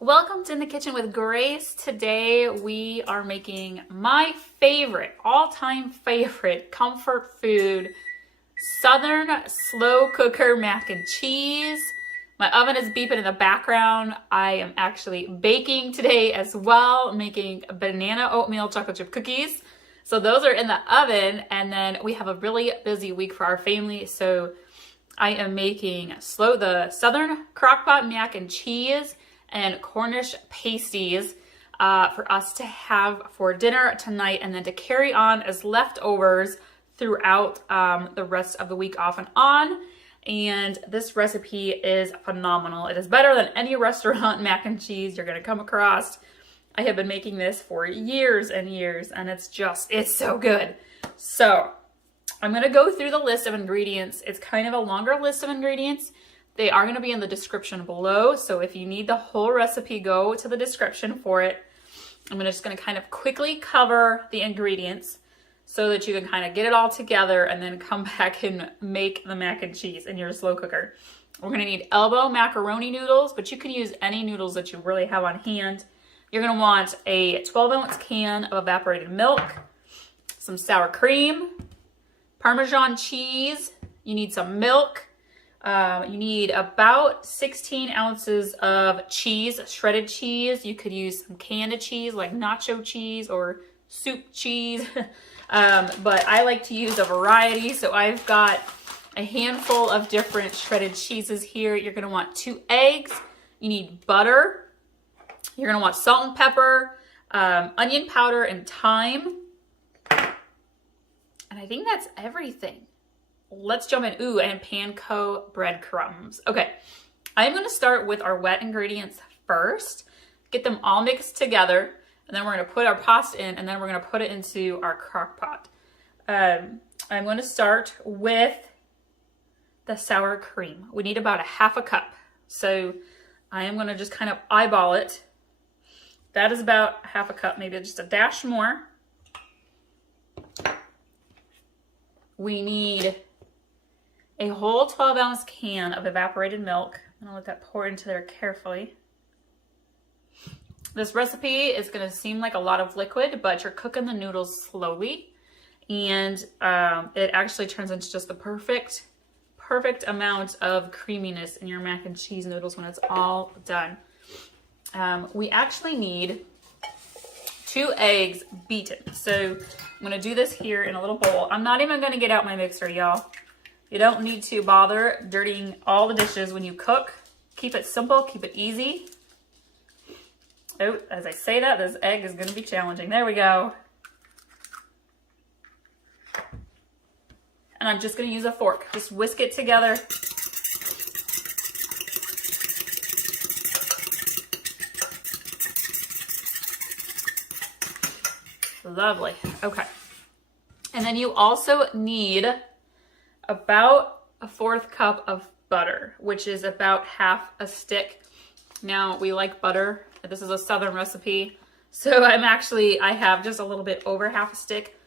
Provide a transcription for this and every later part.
Welcome to In the Kitchen with Grace. Today we are making my favorite, all-time favorite comfort food, Southern slow cooker mac and cheese. My oven is beeping in the background. I am actually baking today as well, making banana oatmeal chocolate chip cookies. So those are in the oven, and then we have a really busy week for our family. So I am making the Southern crockpot mac and cheese and Cornish pasties for us to have for dinner tonight, and then to carry on as leftovers throughout the rest of the week off and on. And this recipe is phenomenal. It is better than any restaurant mac and cheese you're gonna come across. I have been making this for years and years, and it's so good. So I'm gonna go through the list of ingredients. It's kind of a longer list of ingredients. They are going to be in the description below, so if you need the whole recipe, go to the description for it. I'm just going to kind of quickly cover the ingredients so that you can kind of get it all together and then come back and make the mac and cheese in your slow cooker. We're going to need elbow macaroni noodles, but you can use any noodles that you really have on hand. You're going to want a 12-ounce can of evaporated milk, some sour cream, Parmesan cheese. You need some milk. You need about 16 ounces of cheese, shredded cheese. You could use some canned cheese like nacho cheese or soup cheese. But I like to use a variety. So I've got a handful of different shredded cheeses here. You're going to want 2 eggs. You need butter. You're going to want salt and pepper, onion powder, and thyme. And I think that's everything. Let's jump in. Ooh, and panko breadcrumbs. Okay, I'm going to start with our wet ingredients first. Get them all mixed together, and then we're going to put our pasta in, and then we're going to put it into our crock pot. I'm going to start with the sour cream. We need about a half a cup. So I am going to just kind of eyeball it. That is about half a cup, maybe just a dash more. We need a whole 12-ounce can of evaporated milk. I'm gonna let that pour into there carefully. This recipe is gonna seem like a lot of liquid, but you're cooking the noodles slowly, and it actually turns into just the perfect amount of creaminess in your mac and cheese noodles when it's all done. We actually need 2 eggs beaten. So I'm gonna do this here in a little bowl. I'm not even gonna get out my mixer, y'all. You don't need to bother dirtying all the dishes when you cook. Keep it simple, keep it easy. Oh, as I say that, this egg is gonna be challenging. There we go. And I'm just gonna use a fork. Just whisk it together. Lovely, okay. And then you also need about a 1/4 cup of butter, which is about half a stick. Now, we like butter. This is a Southern recipe, so I have just a little bit over half a stick.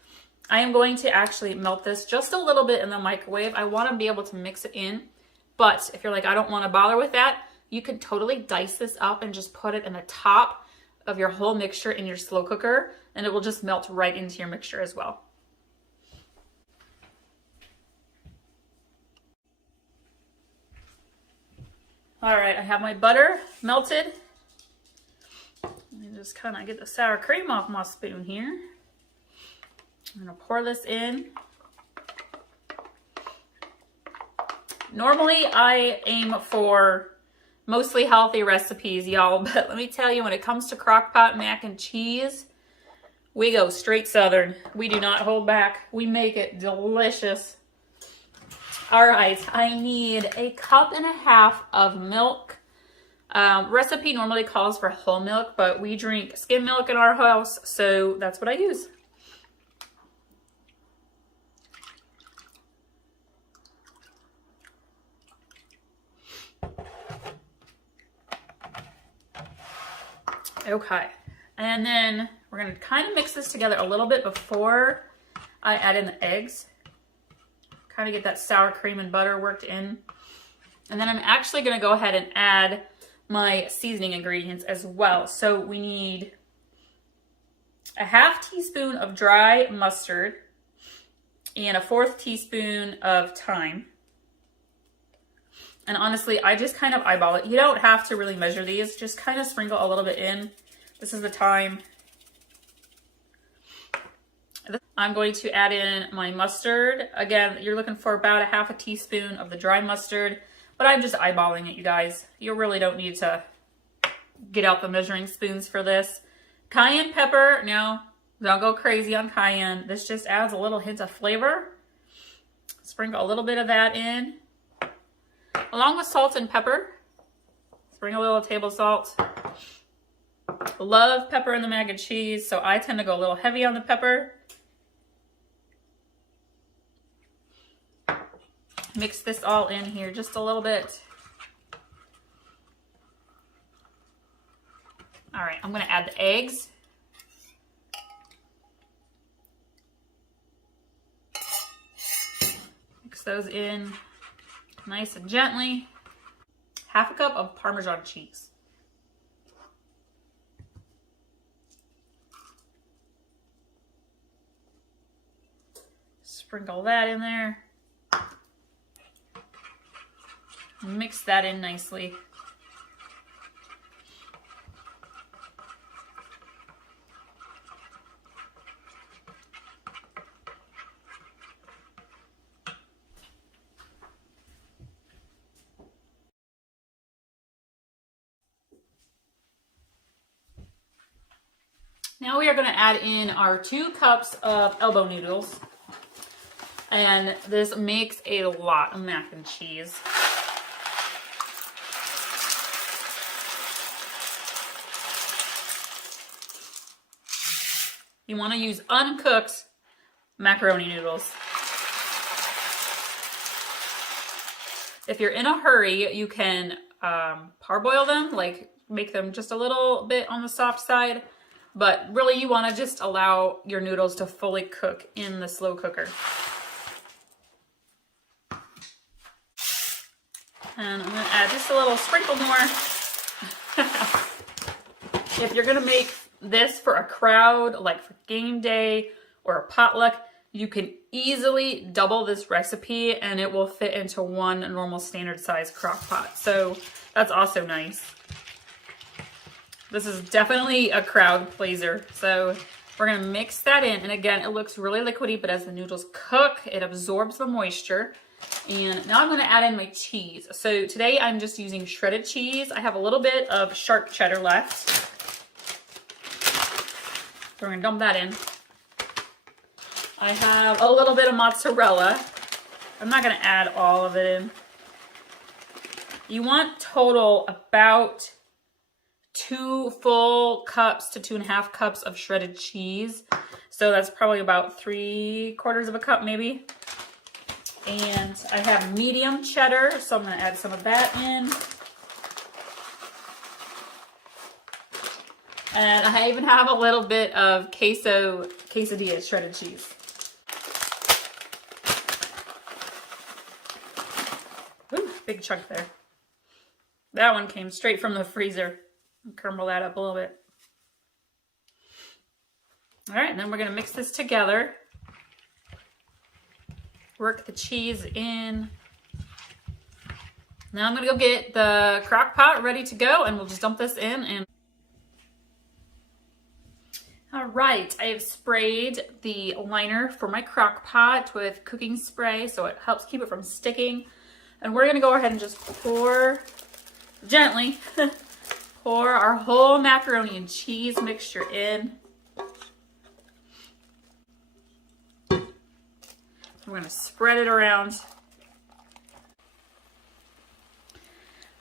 I am going to actually melt this just a little bit in the microwave. I want to be able to mix it in, but if you're like, I don't want to bother with that, you can totally dice this up and just put it in the top of your whole mixture in your slow cooker, and it will just melt right into your mixture as well. All right, I have my butter melted. Let me just kind of get the sour cream off my spoon here. I'm gonna pour this in. Normally, I aim for mostly healthy recipes, y'all, but let me tell you, when it comes to crockpot mac and cheese, we go straight Southern. We do not hold back. We make it delicious. All right, I need a 1.5 cups of milk. Recipe normally calls for whole milk, but we drink skim milk in our house, so that's what I use. Okay, and then we're gonna kind of mix this together a little bit before I add in the eggs. Kind of get that sour cream and butter worked in. And then I'm actually gonna go ahead and add my seasoning ingredients as well. So we need a half teaspoon of dry mustard and a 1/4 teaspoon of thyme. And honestly, I just kind of eyeball it. You don't have to really measure these, just kind of sprinkle a little bit in. This is the thyme. I'm going to add in my mustard. Again, you're looking for about a 1/2 teaspoon of the dry mustard, but I'm just eyeballing it, you guys. You really don't need to get out the measuring spoons for this. Cayenne pepper, no, don't go crazy on cayenne. This just adds a little hint of flavor. Sprinkle a little bit of that in, along with salt and pepper. Sprinkle a little table salt. Love pepper in the mac and cheese, so I tend to go a little heavy on the pepper. Mix this all in here just a little bit. All right, I'm gonna add the eggs. Mix those in nice and gently. 1/2 cup of Parmesan cheese. Sprinkle that in there. Mix that in nicely. Now we are going to add in our 2 cups of elbow noodles. And this makes a lot of mac and cheese. You want to use uncooked macaroni noodles. If you're in a hurry, you can parboil them, like make them just a little bit on the soft side. But really, you want to just allow your noodles to fully cook in the slow cooker. And I'm going to add just a little sprinkle more. If you're going to make this for a crowd, like for game day or a potluck, you can easily double this recipe and it will fit into one normal standard size crock pot. So that's also nice. This is definitely a crowd pleaser. So we're gonna mix that in. And again, it looks really liquidy, but as the noodles cook, it absorbs the moisture. And now I'm gonna add in my cheese. So today I'm just using shredded cheese. I have a little bit of sharp cheddar left. So we're gonna dump that in. I have a little bit of mozzarella. I'm not gonna add all of it in. You want total about 2 full cups to 2.5 cups of shredded cheese. So that's probably about 3/4 of a cup maybe. And I have medium cheddar, so I'm gonna add some of that in. And I even have a little bit of quesadilla shredded cheese. Ooh, big chunk there. That one came straight from the freezer. I'll crumble that up a little bit. All right, and then we're gonna mix this together. Work the cheese in. Now I'm gonna go get the crock pot ready to go and we'll just dump this in and all right, I have sprayed the liner for my crock pot with cooking spray so it helps keep it from sticking. And we're gonna go ahead and just pour, gently, pour our whole macaroni and cheese mixture in. We're gonna spread it around.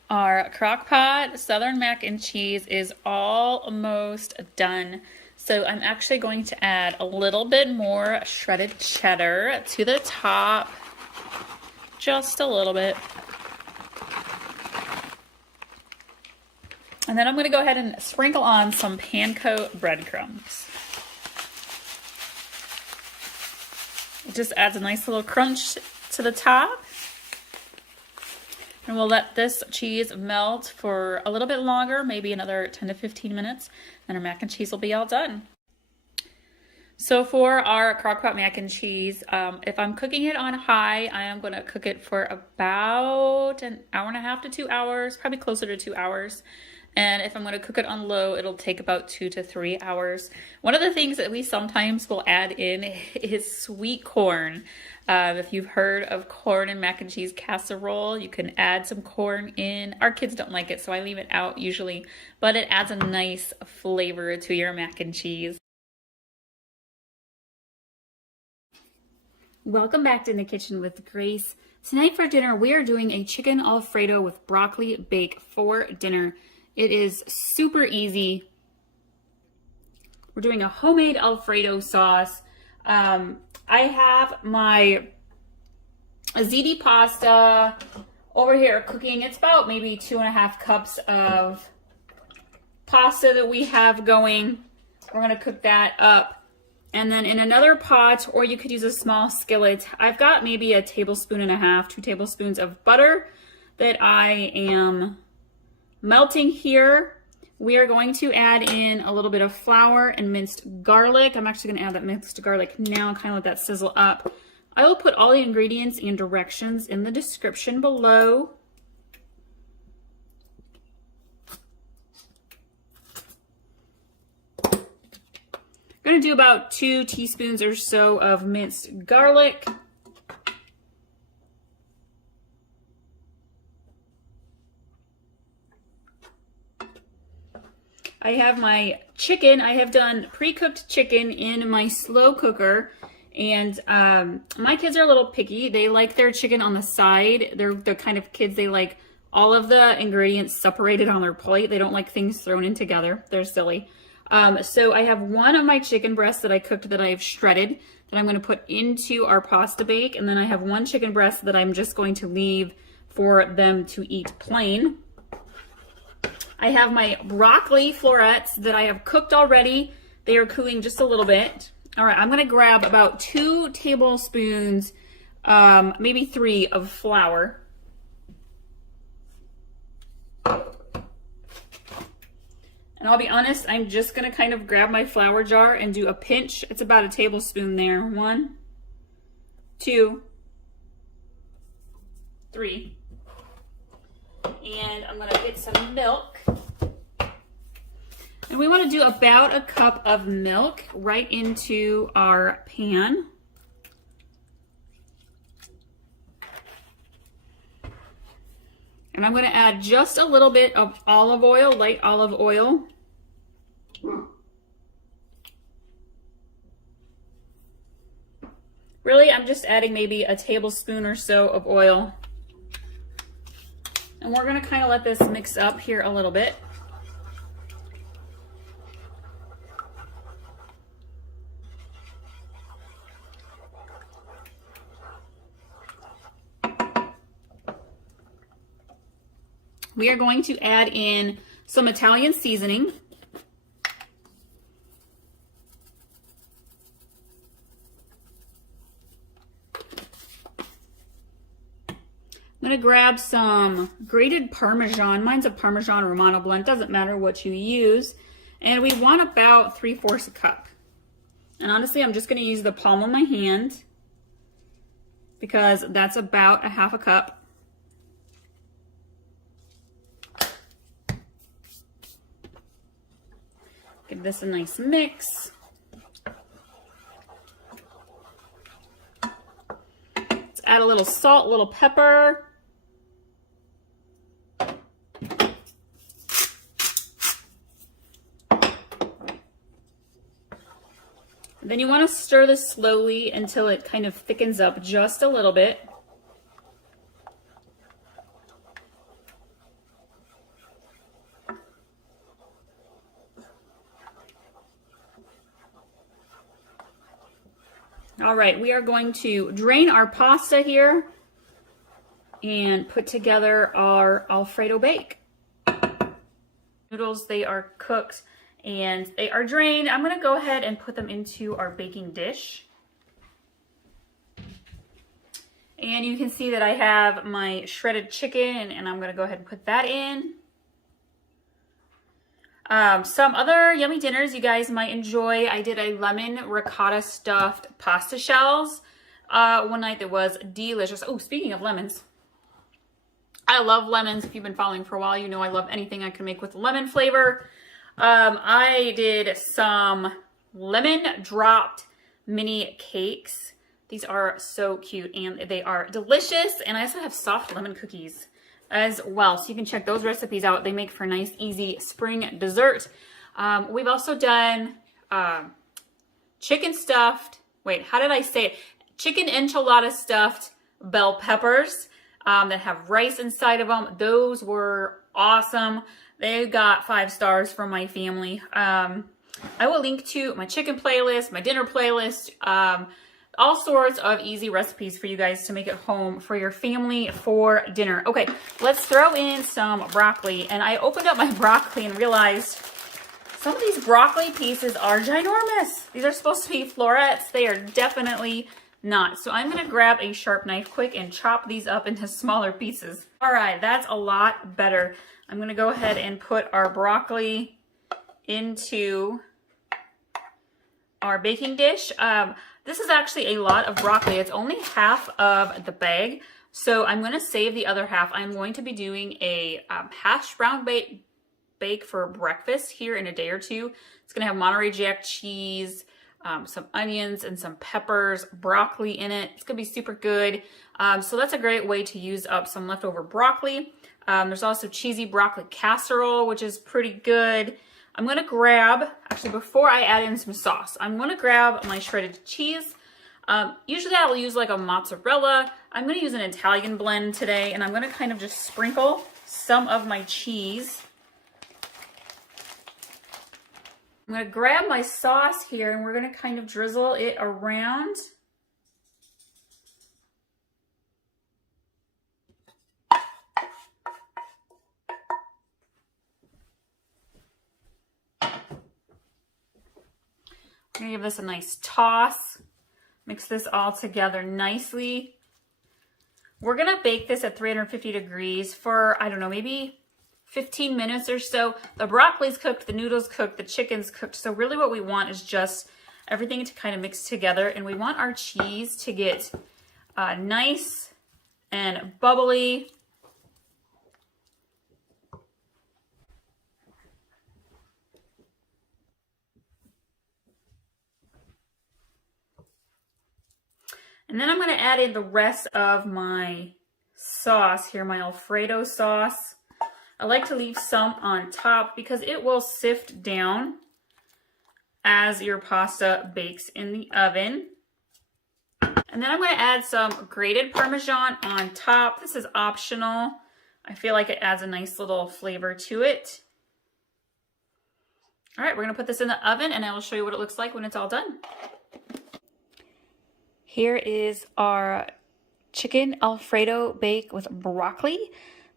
Our crock pot Southern mac and cheese is almost done. So I'm actually going to add a little bit more shredded cheddar to the top, just a little bit. And then I'm going to go ahead and sprinkle on some panko breadcrumbs. It just adds a nice little crunch to the top. And we'll let this cheese melt for a little bit longer, maybe another 10 to 15 minutes, and our mac and cheese will be all done. So for our crock-pot mac and cheese, if I'm cooking it on high, I am going to cook it for about an hour and a half to 2 hours, probably closer to 2 hours. And if I'm going to cook it on low, it'll take about 2 to 3 hours. One of the things that we sometimes will add in is sweet corn. If you've heard of corn and mac and cheese casserole, you can add some corn in. Our kids don't like it, so I leave it out usually, but it adds a nice flavor to your mac and cheese. Welcome back to In the Kitchen with Grace. Tonight for dinner, we are doing a chicken alfredo with broccoli bake for dinner. It is super easy. We're doing a homemade alfredo sauce. I have my ziti pasta over here cooking. It's about maybe 2.5 cups of pasta that we have going. We're going to cook that up. And then in another pot, or you could use a small skillet, I've got maybe 1.5 tablespoons, 2 tablespoons of butter that I am melting here. We are going to add in a little bit of flour and minced garlic. I'm actually going to add that minced garlic now, kind of let that sizzle up. I will put all the ingredients and directions in the description below. I'm going to do about 2 teaspoons or so of minced garlic. I have my chicken. I have done pre-cooked chicken in my slow cooker, and my kids are a little picky. They like their chicken on the side. They're the kind of kids, they like all of the ingredients separated on their plate. They don't like things thrown in together. They're silly. So I have one of my chicken breasts that I cooked that I have shredded that I'm going to put into our pasta bake. And then I have one chicken breast that I'm just going to leave for them to eat plain. I have my broccoli florets that I have cooked already. They are cooling just a little bit. All right, I'm going to grab about 2 tablespoons, maybe 3 of flour. And I'll be honest, I'm just going to kind of grab my flour jar and do a pinch. It's about 1 tablespoon there. 1, 2, 3. And I'm going to get some milk. And we want to do about 1 cup of milk right into our pan. And I'm going to add just a little bit of olive oil, light olive oil. Really, I'm just adding maybe 1 tablespoon or so of oil. And we're going to kind of let this mix up here a little bit. We are going to add in some Italian seasoning. I'm going to grab some grated Parmesan. Mine's a Parmesan Romano blend. Doesn't matter what you use. And we want about 3/4 cup. And honestly, I'm just going to use the palm of my hand because that's about 1/2 cup. Give this a nice mix. Let's add a little salt, a little pepper. Then you want to stir this slowly until it kind of thickens up just a little bit. All right, we are going to drain our pasta here and put together our Alfredo bake. Noodles, they are cooked and they are drained. I'm going to go ahead and put them into our baking dish. And you can see that I have my shredded chicken, and I'm going to go ahead and put that in. Some other yummy dinners you guys might enjoy. I did a lemon ricotta stuffed pasta shells one night that was delicious. Oh, speaking of lemons, I love lemons. If you've been following for a while, you know I love anything I can make with lemon flavor. I did some lemon dropped mini cakes. These are so cute and they are delicious. And I also have soft lemon cookies as well. So you can check those recipes out. They make for a nice, easy spring dessert. We've also done chicken stuffed, wait, how did I say it? Chicken enchilada stuffed bell peppers that have rice inside of them. Those were awesome. They got 5 stars from my family. I will link to my chicken playlist, my dinner playlist, all sorts of easy recipes for you guys to make at home for your family for dinner. Okay, let's throw in some broccoli. And I opened up my broccoli and realized some of these broccoli pieces are ginormous. These are supposed to be florets. They are definitely not. So I'm going to grab a sharp knife quick and chop these up into smaller pieces. All right, that's a lot better. I'm going to go ahead and put our broccoli into our baking dish. This is actually a lot of broccoli. It's only half of the bag. So I'm going to save the other half. I'm going to be doing a hash brown bake for breakfast here in a day or two. It's going to have Monterey Jack cheese, some onions and some peppers, broccoli in it. It's going to be super good. So that's a great way to use up some leftover broccoli. There's also cheesy broccoli casserole, which is pretty good. I'm going to grab, actually before I add in some sauce, I'm going to grab my shredded cheese. Usually I'll use like a mozzarella. I'm going to use an Italian blend today, and I'm going to kind of just sprinkle some of my cheese. I'm going to grab my sauce here, and we're going to kind of drizzle it around. I'm gonna give this a nice toss. Mix this all together nicely. We're gonna bake this at 350 degrees for, I don't know, maybe 15 minutes or so. The broccoli's cooked, the noodles cooked, the chicken's cooked. So really what we want is just everything to kind of mix together, and we want our cheese to get nice and bubbly. And then I'm going to add in the rest of my sauce here, my Alfredo sauce. I like to leave some on top because it will sift down as your pasta bakes in the oven. And then I'm going to add some grated Parmesan on top. This is optional. I feel like it adds a nice little flavor to it. All right, we're going to put this in the oven, and I will show you what it looks like when it's all done. Here is our chicken Alfredo bake with broccoli.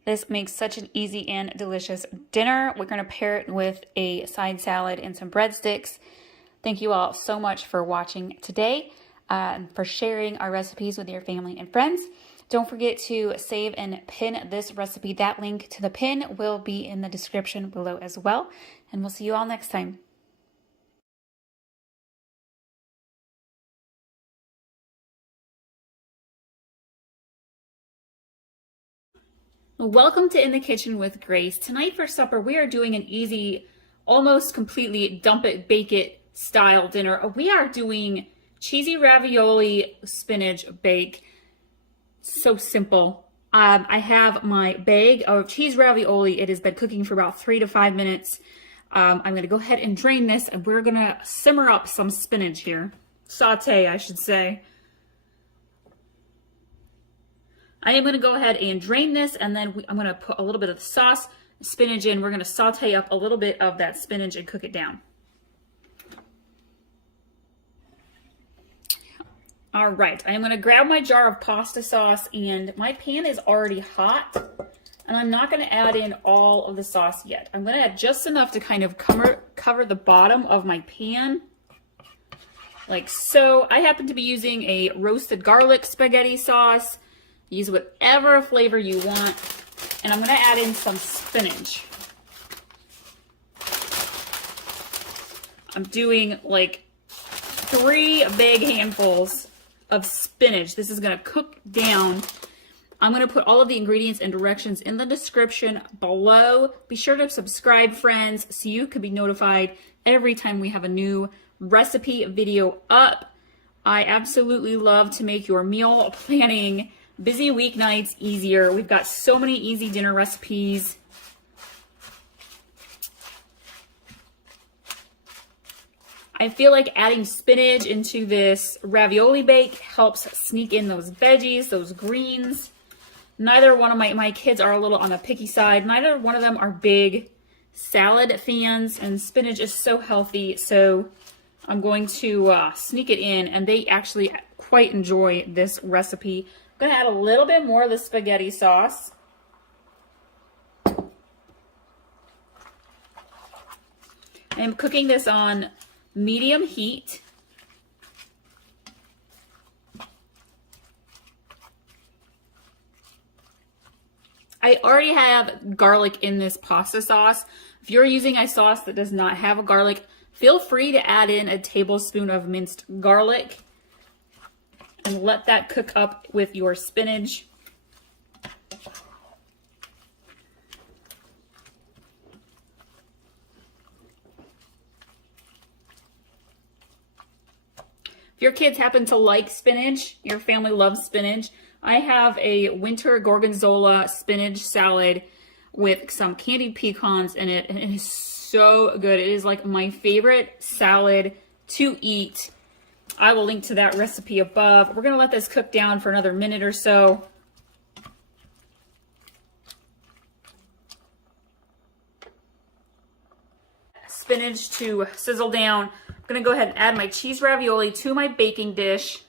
This makes such an easy and delicious dinner. We're going to pair it with a side salad and some breadsticks. Thank you all so much for watching today and for sharing our recipes with your family and friends. Don't forget to save and pin this recipe. That link to the pin will be in the description below as well. And we'll see you all next time. Welcome to In the Kitchen with Grace. Tonight for supper, we are doing an easy, almost completely dump it, bake it style dinner. We are doing cheesy ravioli spinach bake. So simple. I have my bag of cheese ravioli. It has been cooking for about 3 to 5 minutes. I'm going to go ahead and drain this, and we're going to simmer up some spinach here. Saute, I should say. I am going to go ahead and drain this, and then I'm going to put a little bit of the sauce, spinach in. We're going to saute up a little bit of that spinach and cook it down. All right, I am going to grab my jar of pasta sauce, and my pan is already hot, and I'm not going to add in all of the sauce yet. I'm going to add just enough to kind of cover the bottom of my pan, like so. I happen to be using a roasted garlic spaghetti sauce. Use whatever flavor you want. And I'm gonna add in some spinach. I'm doing like 3 big handfuls of spinach. This is gonna cook down. I'm gonna put all of the ingredients and directions in the description below. Be sure to subscribe, friends, so you can be notified every time we have a new recipe video up. I absolutely love to make your meal planning busy weeknights easier. We've got so many easy dinner recipes. I feel like adding spinach into this ravioli bake helps sneak in those veggies, those greens. Neither one of my kids are a little on the picky side. Neither one of them are big salad fans, and spinach is so healthy. So I'm going to sneak it in, and they actually quite enjoy this recipe. I'm gonna add a little bit more of the spaghetti sauce. I'm cooking this on medium heat. I already have garlic in this pasta sauce. If you're using a sauce that does not have a garlic, feel free to add in a tablespoon of minced garlic and let that cook up with your spinach. If your kids happen to like spinach, your family loves spinach, I have a winter gorgonzola spinach salad with some candied pecans in it, and it is so good. It is like my favorite salad to eat. I will link to that recipe above. We're gonna let this cook down for another minute or so. Spinach to sizzle down. I'm gonna go ahead and add my cheese ravioli to my baking dish.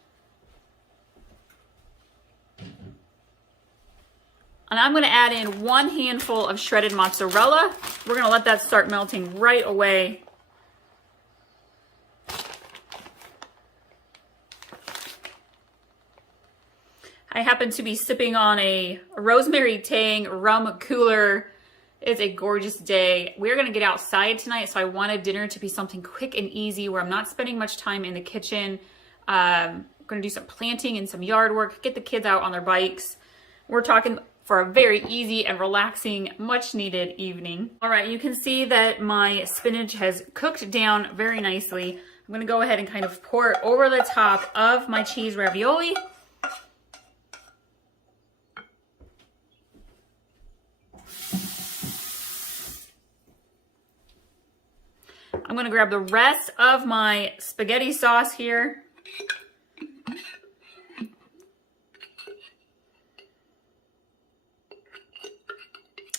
And I'm gonna add in 1 handful of shredded mozzarella. We're gonna let that start melting right away. I happen to be sipping on a Rosemary Tang rum cooler. It's a gorgeous day. We're gonna get outside tonight, so I wanted dinner to be something quick and easy where I'm not spending much time in the kitchen. I'm gonna do some planting and some yard work, get the kids out on their bikes. We're talking for a very easy and relaxing, much needed evening. All right, you can see that my spinach has cooked down very nicely. I'm gonna go ahead and kind of pour it over the top of my cheese ravioli. I'm gonna grab the rest of my spaghetti sauce here.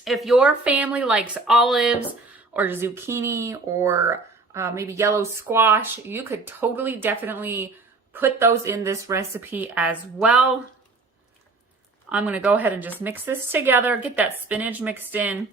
If your family likes olives or zucchini or maybe yellow squash, you could totally, definitely put those in this recipe as well. I'm gonna go ahead and just mix this together, get that spinach mixed in.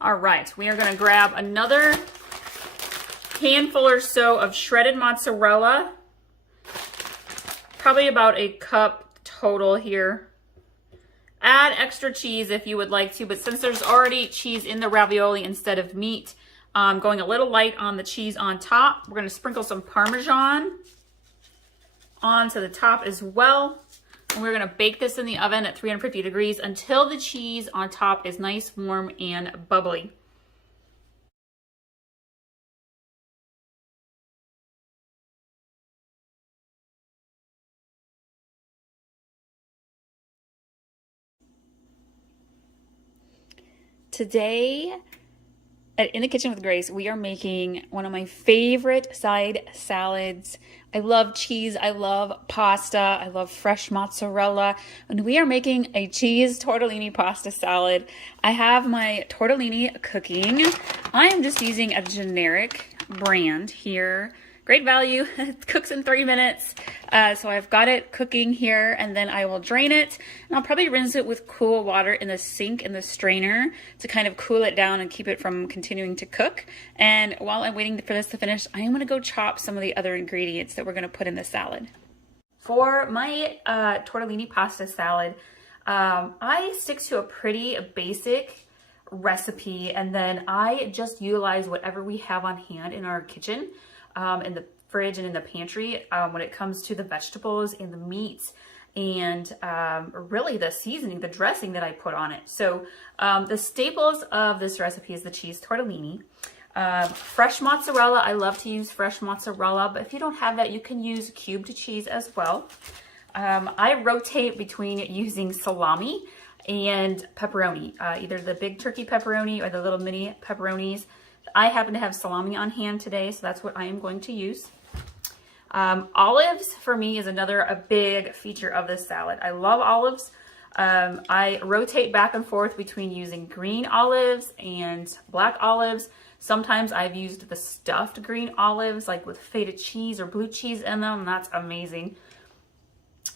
All right, we are gonna grab another handful or so of shredded mozzarella, probably about a cup total here. Add extra cheese if you would like to, but since there's already cheese in the ravioli instead of meat, I'm going a little light on the cheese on top. We're gonna sprinkle some Parmesan onto the top as well. And we're gonna bake this in the oven at 350 degrees until the cheese on top is nice, warm, and bubbly. Today, In the Kitchen with Grace, we are making one of my favorite side salads. I love cheese, I love pasta, I love fresh mozzarella, and we are making a cheese tortellini pasta salad. I have my tortellini cooking. I am just using a generic brand here. Great value. It cooks in 3 minutes. So I've got it cooking here, and then I will drain it. And I'll probably rinse it with cool water in the sink in the strainer to kind of cool it down and keep it from continuing to cook. And while I'm waiting for this to finish, I am going to go chop some of the other ingredients that we're going to put in the salad. For my tortellini pasta salad, I stick to a pretty basic recipe, and then I just utilize whatever we have on hand in our kitchen, in the fridge and in the pantry, when it comes to the vegetables and the meats and really the seasoning, the dressing that I put on it. So the staples of this recipe is the cheese tortellini. Fresh mozzarella, I love to use fresh mozzarella, but if you don't have that, you can use cubed cheese as well. I rotate between using salami and pepperoni, either the big turkey pepperoni or the little mini pepperonis. I happen to have salami on hand today, so that's what I am going to use. Olives for me is a big feature of this salad. I love olives. I rotate back and forth between using green olives and black olives. Sometimes I've used the stuffed green olives, like with feta cheese or blue cheese in them. That's amazing.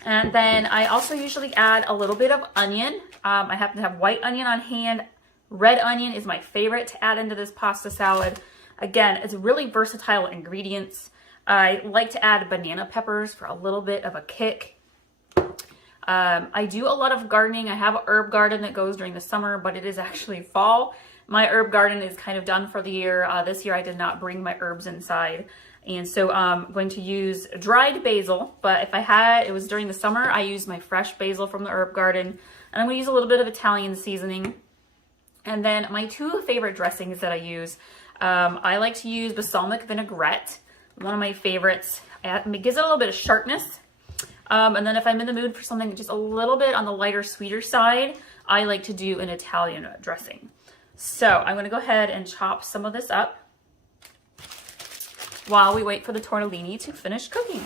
And then I also usually add a little bit of onion. I happen to have white onion on hand. Red onion is my favorite to add into this pasta salad. Again, it's really versatile ingredients. I like to add banana peppers for a little bit of a kick. I do a lot of gardening. I have an herb garden that goes during the summer, but it is actually fall. My herb garden is kind of done for the year. This year I did not bring my herbs inside. And so I'm going to use dried basil, but if it was during the summer, I used my fresh basil from the herb garden. And I'm going to use a little bit of Italian seasoning. And then my two favorite dressings that I use, I like to use balsamic vinaigrette, one of my favorites. It gives it a little bit of sharpness. And then if I'm in the mood for something just a little bit on the lighter, sweeter side, I like to do an Italian dressing. So I'm going to go ahead and chop some of this up while we wait for the tortellini to finish cooking.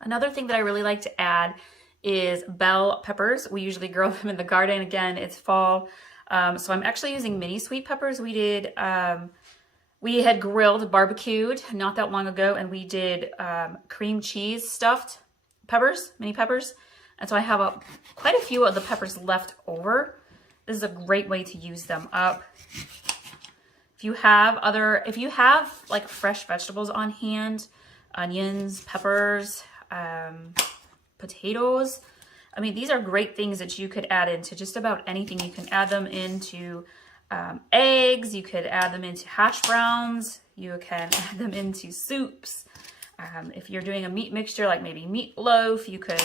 Another thing that I really like to add is bell peppers. We usually grow them in the garden. Again, it's fall. So I'm actually using mini sweet peppers. We had grilled, barbecued not that long ago, and we did cream cheese stuffed peppers, mini peppers. And so I have quite a few of the peppers left over. This is a great way to use them up. If you have like fresh vegetables on hand, onions, peppers, potatoes. I mean, these are great things that you could add into just about anything. You can add them into eggs. You could add them into hash browns. You can add them into soups. If you're doing a meat mixture, like maybe meatloaf, you could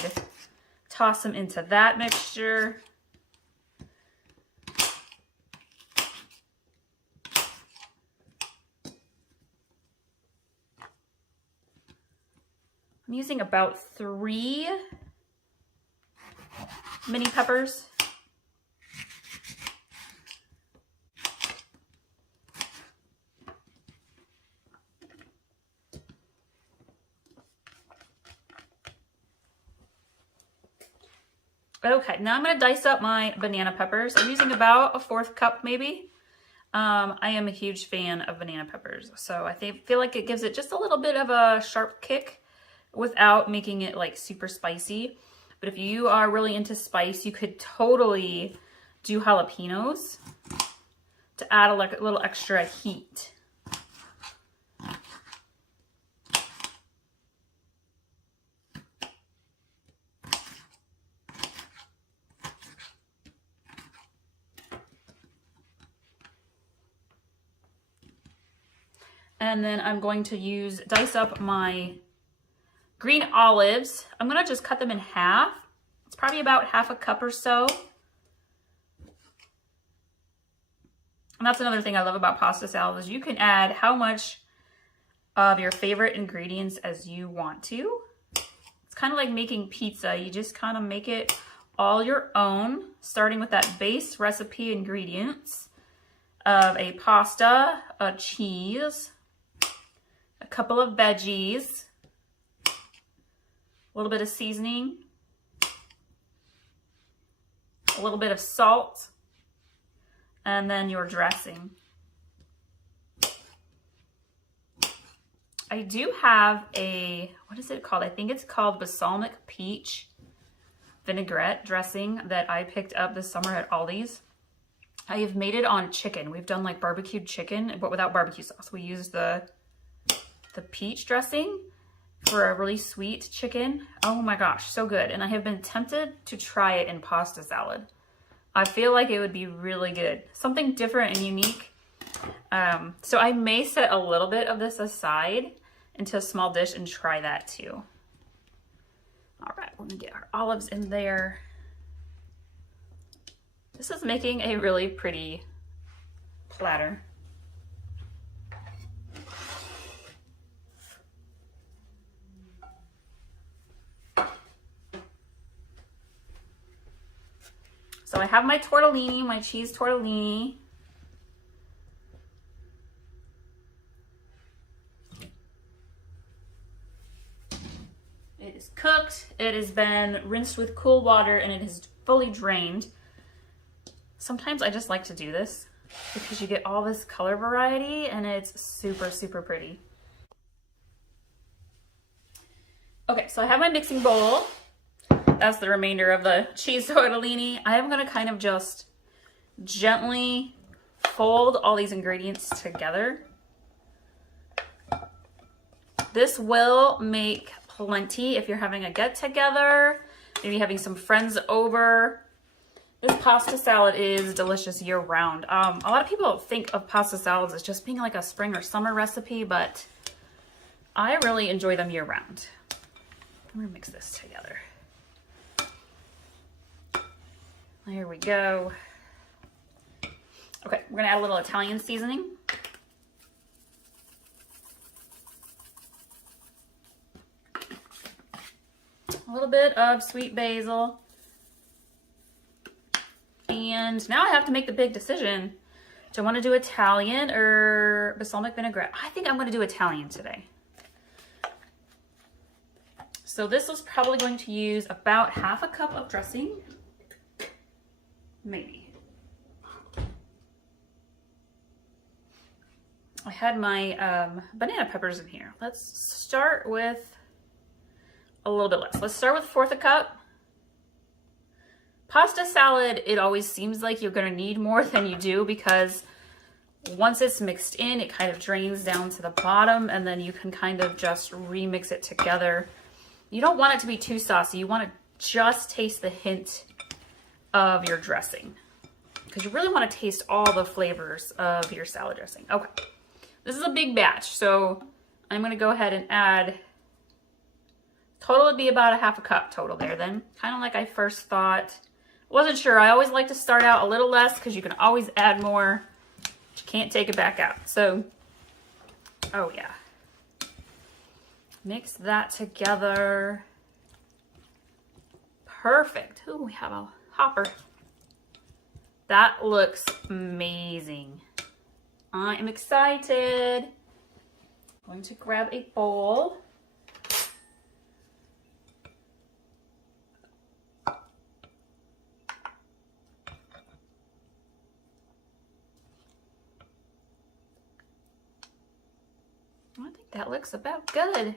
toss them into that mixture. I'm using about 3 mini peppers. Okay, now I'm going to dice up my banana peppers. I'm using about a 1/4 cup maybe. I am a huge fan of banana peppers, so I feel like it gives it just a little bit of a sharp kick without making it like super spicy. But if you are really into spice, you could totally do jalapenos to add a little extra heat. And then I'm going to dice up my green olives. I'm gonna just cut them in half. It's probably about 1/2 cup or so. And that's another thing I love about pasta salad is you can add how much of your favorite ingredients as you want to. It's kind of like making pizza. You just kind of make it all your own, starting with that base recipe ingredients of a pasta, a cheese, a couple of veggies, a little bit of seasoning, a little bit of salt, and then your dressing. I do have what is it called? I think it's called balsamic peach vinaigrette dressing that I picked up this summer at Aldi's. I have made it on chicken. We've done like barbecued chicken, but without barbecue sauce. We use the peach dressing for a really sweet chicken. Oh my gosh, so good. And I have been tempted to try it in pasta salad. I feel like it would be really good. Something different and unique. So I may set a little bit of this aside into a small dish and try that too. All right, we're gonna get our olives in there. This is making a really pretty platter. So I have my tortellini, my cheese tortellini. It is cooked, it has been rinsed with cool water, and it is fully drained. Sometimes I just like to do this because you get all this color variety and it's super, super pretty. Okay, so I have my mixing bowl. That's the remainder of the cheese tortellini. I am gonna kind of just gently fold all these ingredients together. This will make plenty if you're having a get together, maybe having some friends over. This pasta salad is delicious year round. A lot of people think of pasta salads as just being like a spring or summer recipe, but I really enjoy them year round. I'm gonna mix this together. There we go. Okay, we're gonna add a little Italian seasoning. A little bit of sweet basil. And now I have to make the big decision. Do I want to do Italian or balsamic vinaigrette? I think I'm going to do Italian today. So this is probably going to use about 1/2 cup of dressing. Maybe. I had my banana peppers in here. Let's start with a little bit less. Let's start with 1/4 cup. Pasta salad, it always seems like you're gonna need more than you do because once it's mixed in, it kind of drains down to the bottom and then you can kind of just remix it together. You don't want it to be too saucy. You want to just taste the hint of your dressing because you really want to taste all the flavors of your salad dressing. Okay, this is a big batch, so I'm going to go ahead and add, total would be about 1/2 cup total there then, kind of like I first thought. Wasn't sure. I always like to start out a little less because you can always add more. You can't take it back out. So, oh yeah. Mix that together. Perfect. Ooh, we have a hopper. That looks amazing. I am excited. I'm going to grab a bowl. I think that looks about good.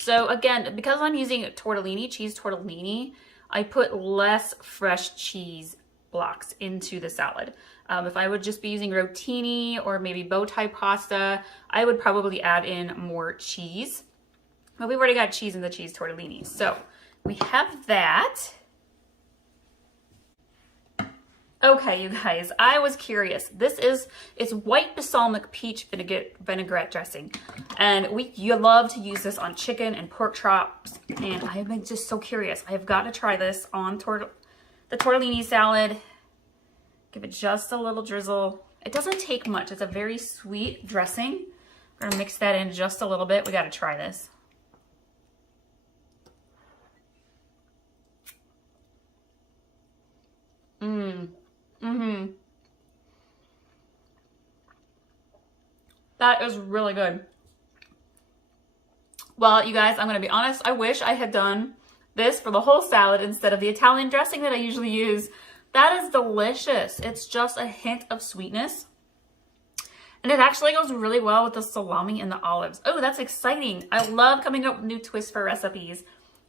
So again, because I'm using tortellini, cheese tortellini, I put less fresh cheese blocks into the salad. If I would just be using rotini or maybe bow tie pasta, I would probably add in more cheese. But we've already got cheese in the cheese tortellini. So we have that. Okay, you guys, I was curious. It's white balsamic peach vinaigrette dressing. And you love to use this on chicken and pork chops. And I have been just so curious. I have got to try this on the tortellini salad. Give it just a little drizzle. It doesn't take much. It's a very sweet dressing. We're gonna mix that in just a little bit. We gotta try this. That is really good. Well, you guys, I'm gonna be honest. I wish I had done this for the whole salad instead of the Italian dressing that I usually use. That is delicious. It's just a hint of sweetness. And it actually goes really well with the salami and the olives. Oh, that's exciting. I love coming up with new twists for recipes.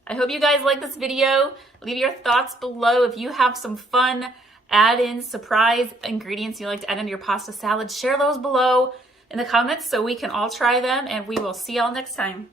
I hope you guys like this video. Leave your thoughts below. If you have some fun add-in surprise ingredients you like to add into your pasta salad, share those below in the comments so we can all try them, and we will see y'all next time.